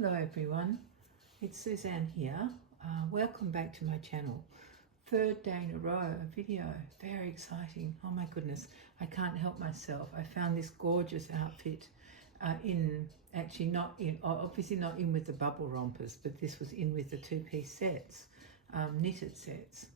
Hello everyone, it's Suzanne here. Welcome back to my channel. Third day in a row, a video, very exciting. Oh my goodness, I can't help myself. I found this gorgeous outfit obviously not in with the bubble rompers, but this was in with the two-piece sets, knitted sets.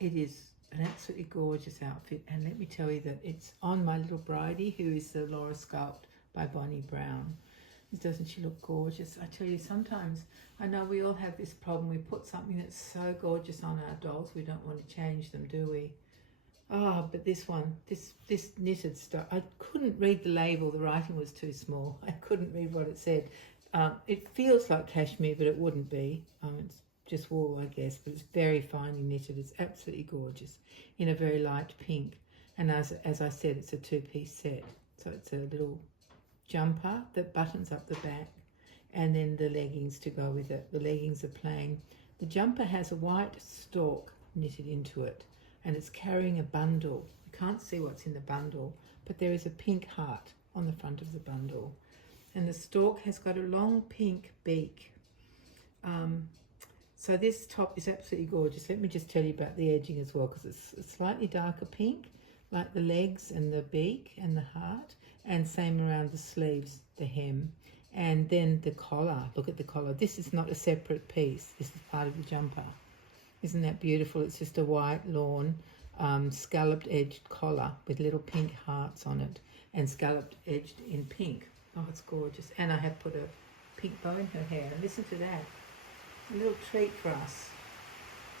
It is an absolutely gorgeous outfit, and let me tell you that it's on my little Bridie, who is the Laura Sculpt by Bonnie Brown. Doesn't she look gorgeous? I tell you, sometimes I know we all have this problem. We put something that's so gorgeous on our dolls, we don't want to change them, do we? Oh, but this one, this knitted stuff, I couldn't read the label. The writing was too small. I couldn't read what it said. It feels like cashmere, but it wouldn't be. It's just wool, I guess, but it's very finely knitted. It's absolutely gorgeous in a very light pink. And as I said, it's a two-piece set. So it's a little jumper that buttons up the back, and then the leggings to go with it. The leggings are plain. The jumper has a white stork knitted into it, and it's carrying a bundle. You can't see what's in the bundle, but there is a pink heart on the front of the bundle, and the stork has got a long pink beak. So this top is absolutely gorgeous. Let me just tell you about the edging as well, because it's a slightly darker pink, like the legs and the beak and the heart, and same around the sleeves, the hem, and then the collar. Look at the collar. This is not a separate piece. This is part of the jumper. Isn't that beautiful? It's just a white lawn scalloped edged collar with little pink hearts on it, and scalloped edged in pink. Oh, it's gorgeous. And I have put a pink bow in her hair. And listen to that. A little treat for us.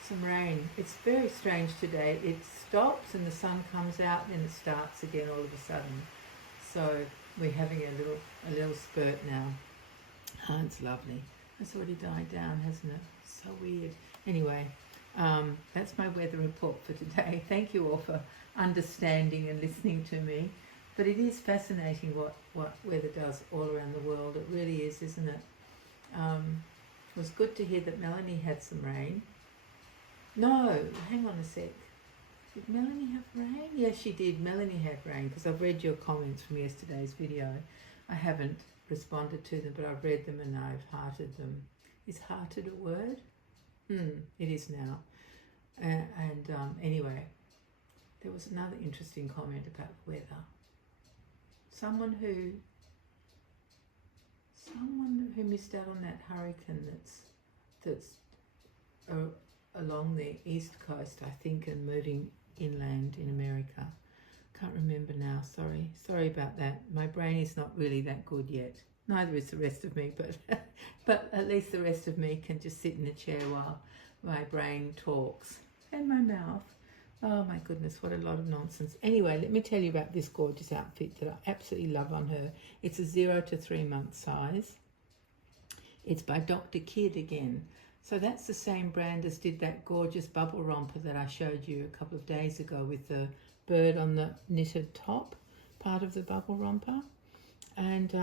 Some rain. It's very strange today. It stops and the sun comes out, and then it starts again all of a sudden. So we're having a little spurt now. Oh, it's lovely. It's already died down, hasn't it? So weird. Anyway, that's my weather report for today. Thank you all for understanding and listening to me. But it is fascinating what weather does all around the world. It really is, isn't it? It was good to hear that Melanie had some rain. No, hang on a sec. Did Melanie have rain? Yes, she did. Melanie had rain, because I've read your comments from yesterday's video. I haven't responded to them, but I've read them and I've hearted them. Is hearted a word? It is now. Anyway, there was another interesting comment about weather. Someone who missed out on that hurricane that's along the east coast, I think, and moving inland in America. Can't remember now. Sorry about that. My brain is not really that good yet. Neither is the rest of me, but at least the rest of me can just sit in a chair while my brain talks, and my mouth. Oh my goodness, what a lot of nonsense. Anyway, let me tell you about this gorgeous outfit that I absolutely love on her. It's a 0 to 3 month size. It's by Dr. Kidd again. So that's the same brand as did that gorgeous bubble romper that I showed you a couple of days ago with the bird on the knitted top part of the bubble romper. And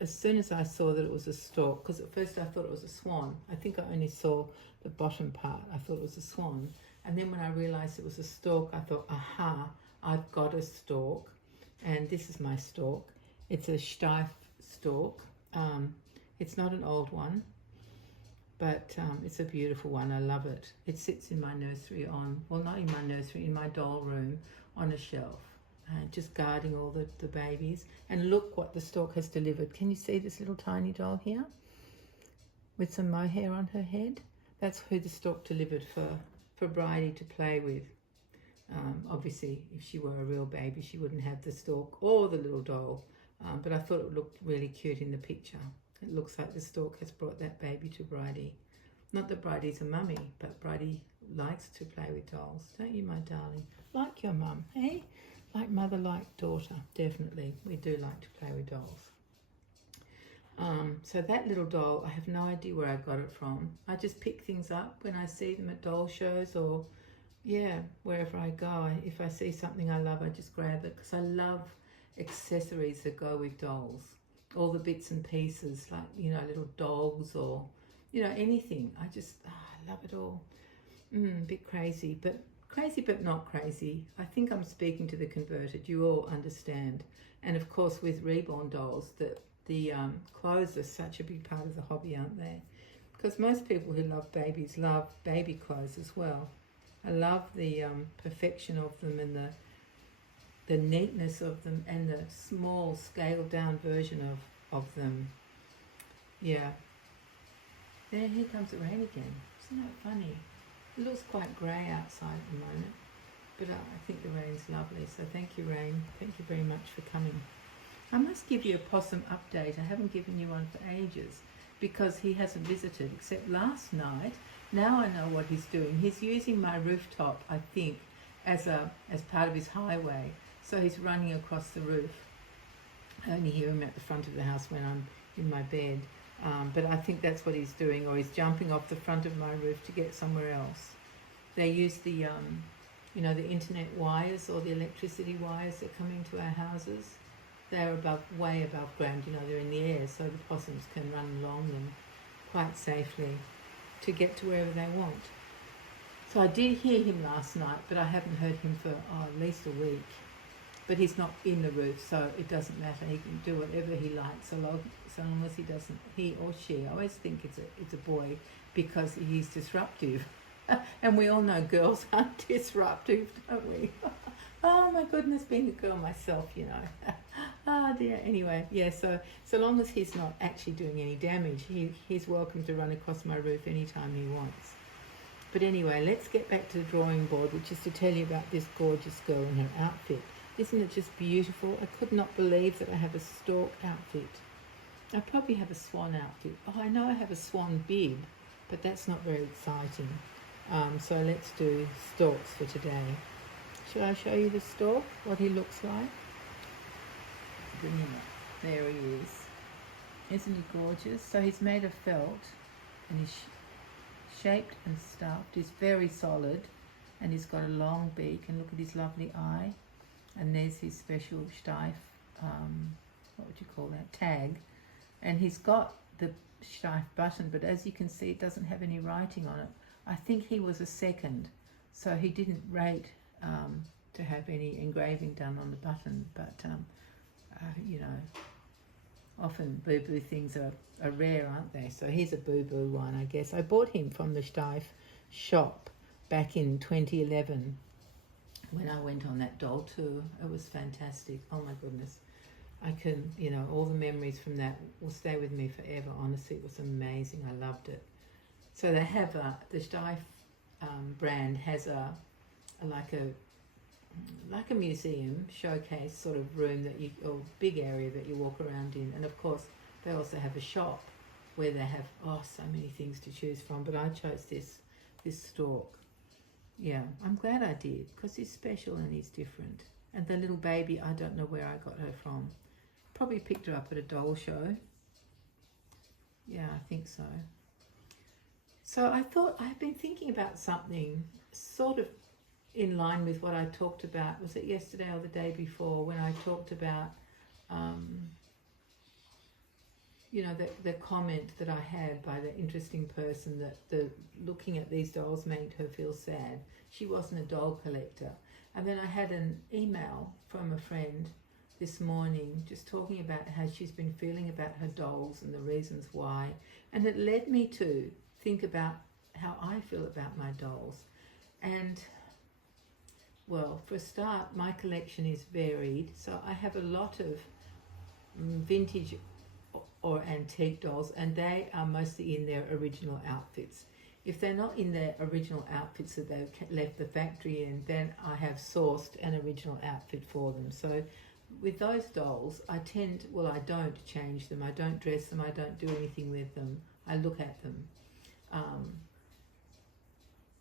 as soon as I saw that it was a stork, because at first I thought it was a swan. I think I only saw the bottom part. I thought it was a swan. And then when I realized it was a stork, I thought, aha, I've got a stork. And this is my stork. It's a Steiff stork. It's not an old one, but it's a beautiful one. I love it. It sits in my nursery not in my nursery, in my doll room on a shelf, just guarding all the babies. And look what the stork has delivered. Can you see this little tiny doll here with some mohair on her head? That's who the stork delivered for Bridie to play with. Obviously, if she were a real baby, she wouldn't have the stork or the little doll, but I thought it looked really cute in the picture. It looks like the stork has brought that baby to Bridie. Not that Bridie's a mummy, but Bridie likes to play with dolls. Don't you, my darling? Like your mum, hey? Like mother, like daughter. Definitely. We do like to play with dolls. So that little doll, I have no idea where I got it from. I just pick things up when I see them at doll shows, or, yeah, wherever I go. If I see something I love, I just grab it, because I love accessories that go with dolls. All the bits and pieces, like, little dogs or, anything. I love it all. A bit crazy but not crazy. I think I'm speaking to the converted. You all understand. And of course, with reborn dolls, that the clothes are such a big part of the hobby, aren't they? Because most people who love babies love baby clothes as well. I love the perfection of them and the neatness of them and the small scaled down version of them. Yeah. There, here comes the rain again. Isn't that funny? It looks quite grey outside at the moment, but I think the rain's lovely. So thank you, rain. Thank you very much for coming. I must give you a possum update. I haven't given you one for ages because he hasn't visited except last night. Now I know what he's doing. He's using my rooftop, I think, as part of his highway. So he's running across the roof. I only hear him at the front of the house when I'm in my bed. But I think that's what he's doing, or he's jumping off the front of my roof to get somewhere else. They use the, you know, the internet wires or the electricity wires that come into our houses. They're way above ground, you know, they're in the air, so the possums can run along them quite safely to get to wherever they want. So I did hear him last night, but I haven't heard him for at least a week. But he's not in the roof, so it doesn't matter. He can do whatever he likes, so long as he doesn't, he or she. I always think it's a boy because he's disruptive, and we all know girls aren't disruptive, don't we? Oh my goodness, being a girl myself, you know. Oh dear. Anyway, yeah. So long as he's not actually doing any damage, he's welcome to run across my roof anytime he wants. But anyway, let's get back to the drawing board, which is to tell you about this gorgeous girl and her outfit. Isn't it just beautiful? I could not believe that I have a stork outfit. I probably have a swan outfit. Oh, I know I have a swan bib, but that's not very exciting. So let's do storks for today. Shall I show you the stork, what he looks like? Brilliant. There he is. Isn't he gorgeous? So he's made of felt, and he's shaped and stuffed. He's very solid, and he's got a long beak, and look at his lovely eye. And there's his special Steif, what would you call that, tag. And he's got the Steif button, but as you can see, it doesn't have any writing on it. I think he was a second, so he didn't rate to have any engraving done on the button. But, you know, often boo-boo things are rare, aren't they? So here's a boo-boo one, I guess. I bought him from the Steif shop back in 2011. When I went on that doll tour. It was fantastic. Oh my goodness. I can, you know, all the memories from that will stay with me forever. Honestly, it was amazing. I loved it. So they have the Steif brand has like a museum showcase sort of room or big area that you walk around in. And of course, they also have a shop where they have so many things to choose from. But I chose this stork. Yeah, I'm glad I did because he's special and he's different. And the little baby, I don't know where I got her from. Probably picked her up at a doll show. Yeah, I think so. So I've been thinking about something sort of in line with what I talked about. Was it yesterday or the day before when I talked about, you know, the comment that I had by the interesting person that the looking at these dolls made her feel sad. She wasn't a doll collector. And then I had an email from a friend this morning just talking about how she's been feeling about her dolls and the reasons why. And it led me to think about how I feel about my dolls. And, well, for a start, my collection is varied. So I have a lot of vintage or antique dolls, and they are mostly in their original outfits. If they're not in their original outfits that they've left the factory in, then I have sourced an original outfit for them. So with those dolls, I don't change them, I don't dress them, I don't do anything with them. I look at them.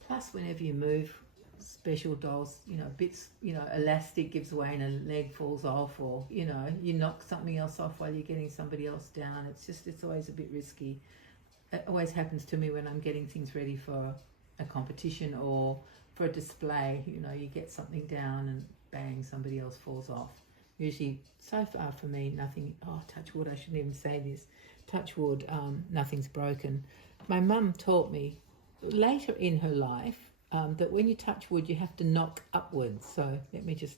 Plus, whenever you move special dolls, you know, bits, you know, elastic gives away and a leg falls off, or, you know, you knock something else off while you're getting somebody else down. It's always a bit risky. It always happens to me when I'm getting things ready for a competition or for a display. You know, you get something down and bang, somebody else falls off. Usually, so far for me, nothing, touch wood, I shouldn't even say this, touch wood, nothing's broken. My mum taught me later in her life that when you touch wood, you have to knock upwards. So let me just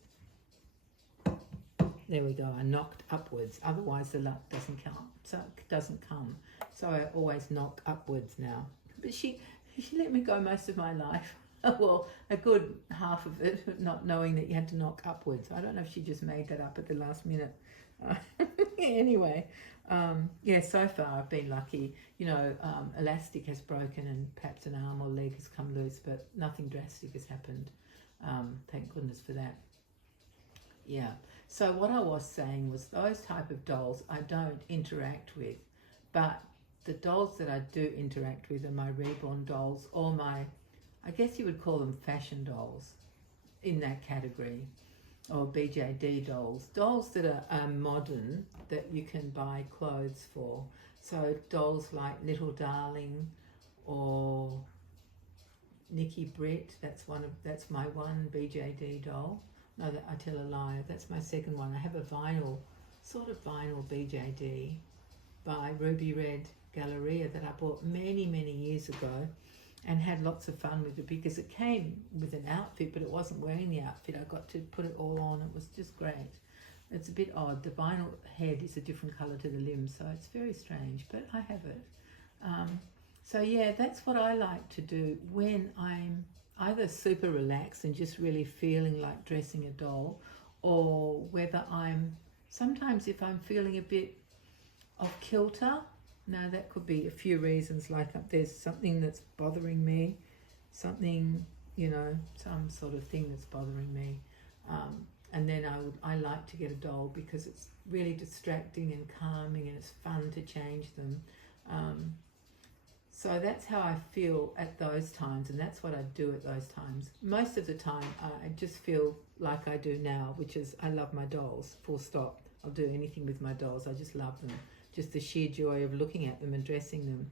There we go. I knocked upwards. Otherwise the luck doesn't come. So it doesn't come. So I always knock upwards now. But she let me go most of my life. Well, a good half of it, not knowing that you had to knock upwards. I don't know if she just made that up at the last minute. Anyway, yeah, so far I've been lucky. You know, elastic has broken and perhaps an arm or leg has come loose, but nothing drastic has happened. Thank goodness for that. Yeah. So what I was saying was those type of dolls I don't interact with, but the dolls that I do interact with are my reborn dolls, or my, I guess you would call them fashion dolls in that category, or BJD dolls. Dolls that are modern, that you can buy clothes for. So dolls like Little Darling or Nikki Britt, that's my one BJD doll. No, I tell a lie, that's my second one. I have a vinyl, sort of vinyl BJD by Ruby Red Galleria that I bought many, many years ago and had lots of fun with it because it came with an outfit, but it wasn't wearing the outfit. I got to put it all on. It was just great. It's a bit odd. The vinyl head is a different colour to the limbs, so it's very strange, but I have it. So yeah, that's what I like to do when I'm either super relaxed and just really feeling like dressing a doll, or whether sometimes if I'm feeling a bit off kilter. Now that could be a few reasons, like there's something that's bothering me, something, you know, some sort of thing that's bothering me. And then I like to get a doll because it's really distracting and calming and it's fun to change them. So that's how I feel at those times, and that's what I do at those times. Most of the time I just feel like I do now, which is I love my dolls, full stop. I'll do anything with my dolls. I just love them. Just the sheer joy of looking at them and dressing them,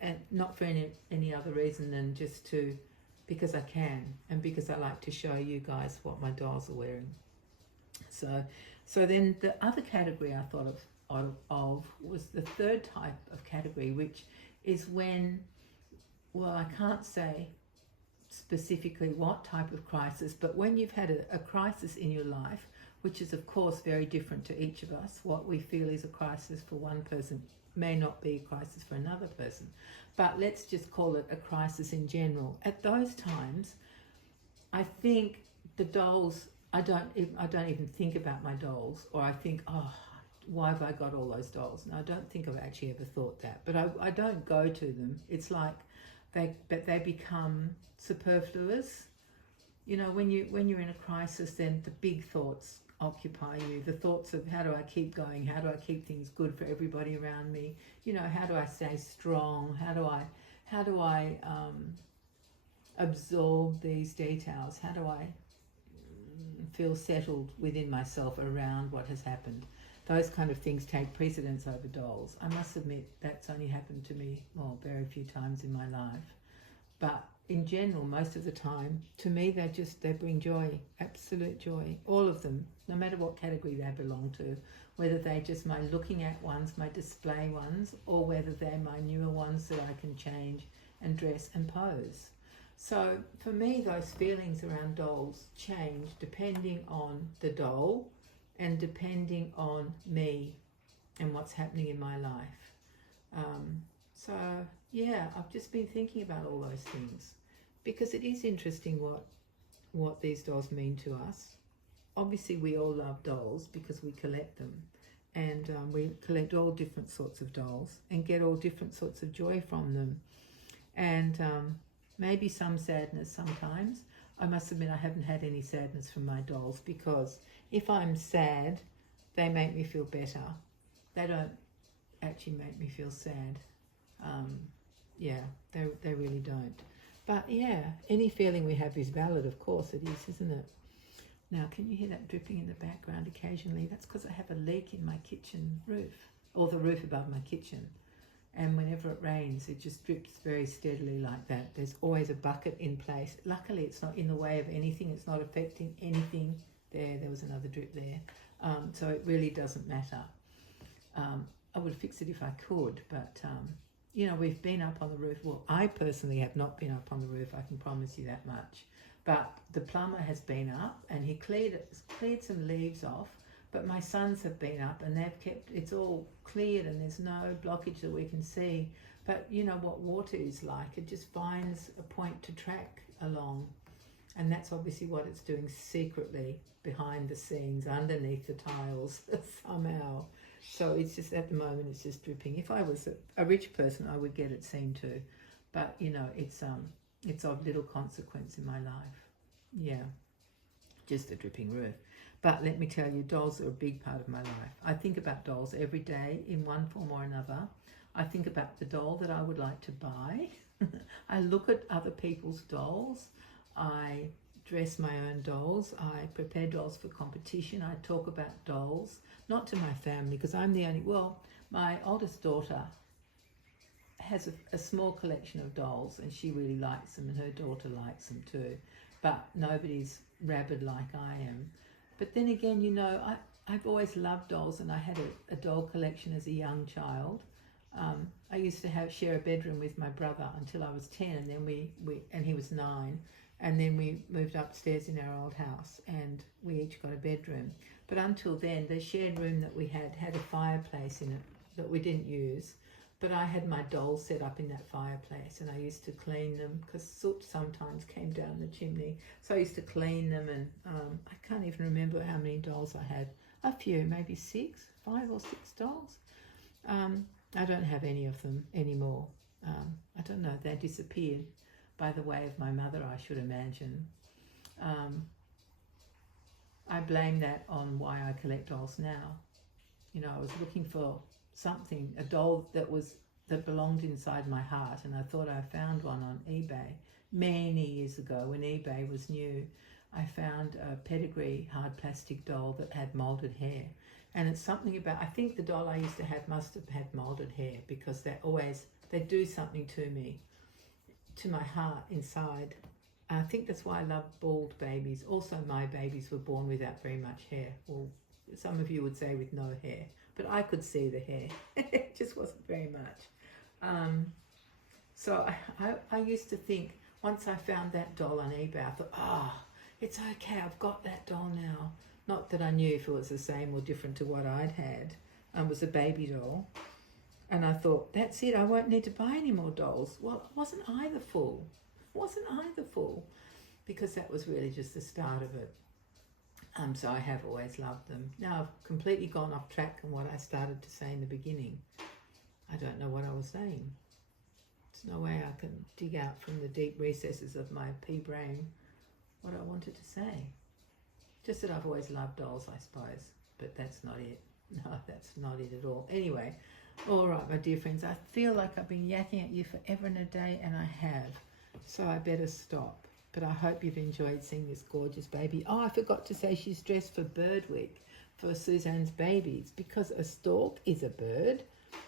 and not for any other reason than just because I can, and because I like to show you guys what my dolls are wearing. So then the other category I thought of was the third type of category, which is when, well, I can't say specifically what type of crisis, but when you've had a crisis in your life, which is of course very different to each of us. What we feel is a crisis for one person may not be a crisis for another person, but let's just call it a crisis in general. At those times, I think the dolls, I don't even think about my dolls, or I think, oh, why have I got all those dolls? And I don't think I've actually ever thought that, but I don't go to them. It's like they become superfluous. You know, when you're in a crisis, then the big thoughts occupy you. The thoughts of how do I keep going? How do I keep things good for everybody around me? You know, how do I stay strong? How do I absorb these details? How do I feel settled within myself around what has happened? Those kind of things take precedence over dolls. I must admit that's only happened to me, well, very few times in my life. But in general, most of the time, to me, they bring joy, absolute joy, all of them, no matter what category they belong to, whether they're just my looking at ones, my display ones, or whether they're my newer ones that I can change and dress and pose. So for me, those feelings around dolls change depending on the doll and depending on me and what's happening in my life. So yeah, I've just been thinking about all those things because it is interesting what these dolls mean to us. Obviously we all love dolls because we collect them, and we collect all different sorts of dolls and get all different sorts of joy from them, and maybe some sadness sometimes. I must admit I haven't had any sadness from my dolls, because if I'm sad they make me feel better. They don't actually make me feel sad. Yeah, they really don't. But yeah, any feeling we have is valid, of course it is, isn't it? Now, can you hear that dripping in the background occasionally? That's because I have a leak in my kitchen roof, or the roof above my kitchen. And whenever it rains, it just drips very steadily like that. There's always a bucket in place. Luckily, it's not in the way of anything. It's not affecting anything. There was another drip there. So it really doesn't matter. I would fix it if I could, but you know, we've been up on the roof. Well, I personally have not been up on the roof, I can promise you that much. But the plumber has been up and he cleared some leaves off, But my sons have been up and they've kept, it's all cleared and there's no blockage that we can see. But you know what water is like, it just finds a point to track along. And that's obviously what it's doing secretly behind the scenes, underneath the tiles somehow. So it's just, at the moment, it's just dripping. If I was a rich person, I would get it seen to. But, you know, it's of little consequence in my life. Yeah, just a dripping roof. But let me tell you, dolls are a big part of my life. I think about dolls every day in one form or another. I think about the doll that I would like to buy. I look at other people's dolls. I dress my own dolls. I prepare dolls for competition. I talk about dolls, not to my family, because I'm the only, well, my oldest daughter has a small collection of dolls and she really likes them and her daughter likes them too. But nobody's rabid like I am. But then again, you know, I've always loved dolls, and I had a doll collection as a young child. I used to share a bedroom with my brother until I was 10, and then and he was 9, and then we moved upstairs in our old house and we each got a bedroom. But until then, the shared room that we had a fireplace in it that we didn't use. But I had my dolls set up in that fireplace, and I used to clean them because soot sometimes came down the chimney. So I used to clean them, and I can't even remember how many dolls I had. A few, maybe 5 or 6 dolls. I don't have any of them anymore. I don't know, they disappeared by the way of my mother, I should imagine. I blame that on why I collect dolls now. You know, I was looking for something, a doll that belonged inside my heart, and I thought I found one on eBay many years ago when eBay was new. I found a pedigree hard plastic doll that had molded hair, and it's something about, I think the doll I used to have must have had molded hair, because they do something to me, to my heart inside. I think that's why I love bald babies. Also, my babies were born without very much hair. Well, some of you would say with no hair, but I could see the hair. It just wasn't very much. So I used to think, once I found that doll on eBay, I thought, it's okay, I've got that doll now. Not that I knew if it was the same or different to what I'd had. It was a baby doll. And I thought, that's it, I won't need to buy any more dolls. Well, wasn't I the fool? Because that was really just the start of it. So I have always loved them. Now I've completely gone off track on what I started to say in the beginning. I don't know what I was saying. There's no way I can dig out from the deep recesses of my pea brain what I wanted to say. Just that I've always loved dolls, I suppose. But that's not it. No, that's not it at all. Anyway, all right, my dear friends, I feel like I've been yakking at you forever and a day, and I have. So I better stop. But I hope you've enjoyed seeing this gorgeous baby. Oh, I forgot to say she's dressed for Bird Week for Suzanne's Babies, because a stork is a bird.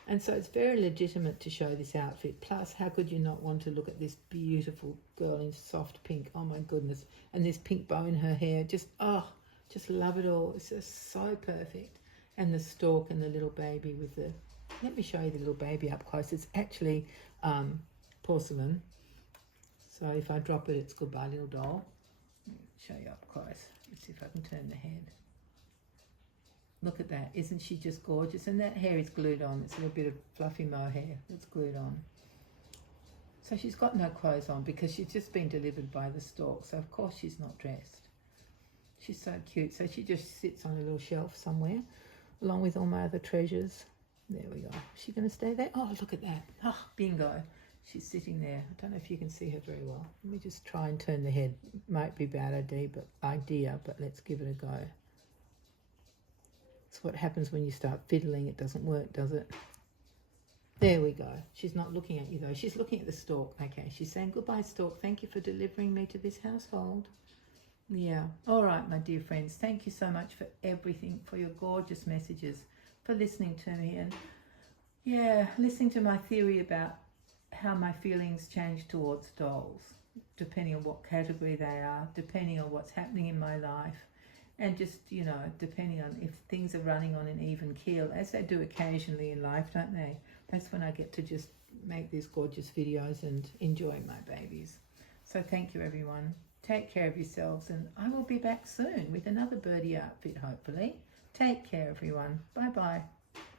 And so it's very legitimate to show this outfit. Plus, how could you not want to look at this beautiful girl in soft pink? Oh my goodness. And this pink bow in her hair. Just love it all. It's just so perfect. And the stork and the little baby with the... Let me show you the little baby up close. It's actually porcelain. So if I drop it, it's goodbye, little doll. Let me show you up close. Let's see if I can turn the head. Look at that. Isn't she just gorgeous? And that hair is glued on. It's a little bit of fluffy mohair hair that's glued on. So she's got no clothes on because she's just been delivered by the stork. So of course she's not dressed. She's so cute. So she just sits on a little shelf somewhere along with all my other treasures. There we go. Is she going to stay there? Oh, look at that. Oh, bingo. She's sitting there. I don't know if you can see her very well. Let me just try and turn the head. Might be a bad idea, but let's give it a go. It's what happens when you start fiddling. It doesn't work, does it? There we go. She's not looking at you, though. She's looking at the stork. Okay, she's saying, goodbye, stork. Thank you for delivering me to this household. Yeah. All right, my dear friends. Thank you so much for everything, for your gorgeous messages, for listening to me, and, yeah, listening to my theory about how my feelings change towards dolls, depending on what category they are, depending on what's happening in my life, and just, you know, depending on if things are running on an even keel, as they do occasionally in life, don't they? That's when I get to just make these gorgeous videos and enjoy my babies. So thank you, everyone. Take care of yourselves, and I will be back soon with another birdie outfit, hopefully. Take care, everyone. Bye-bye.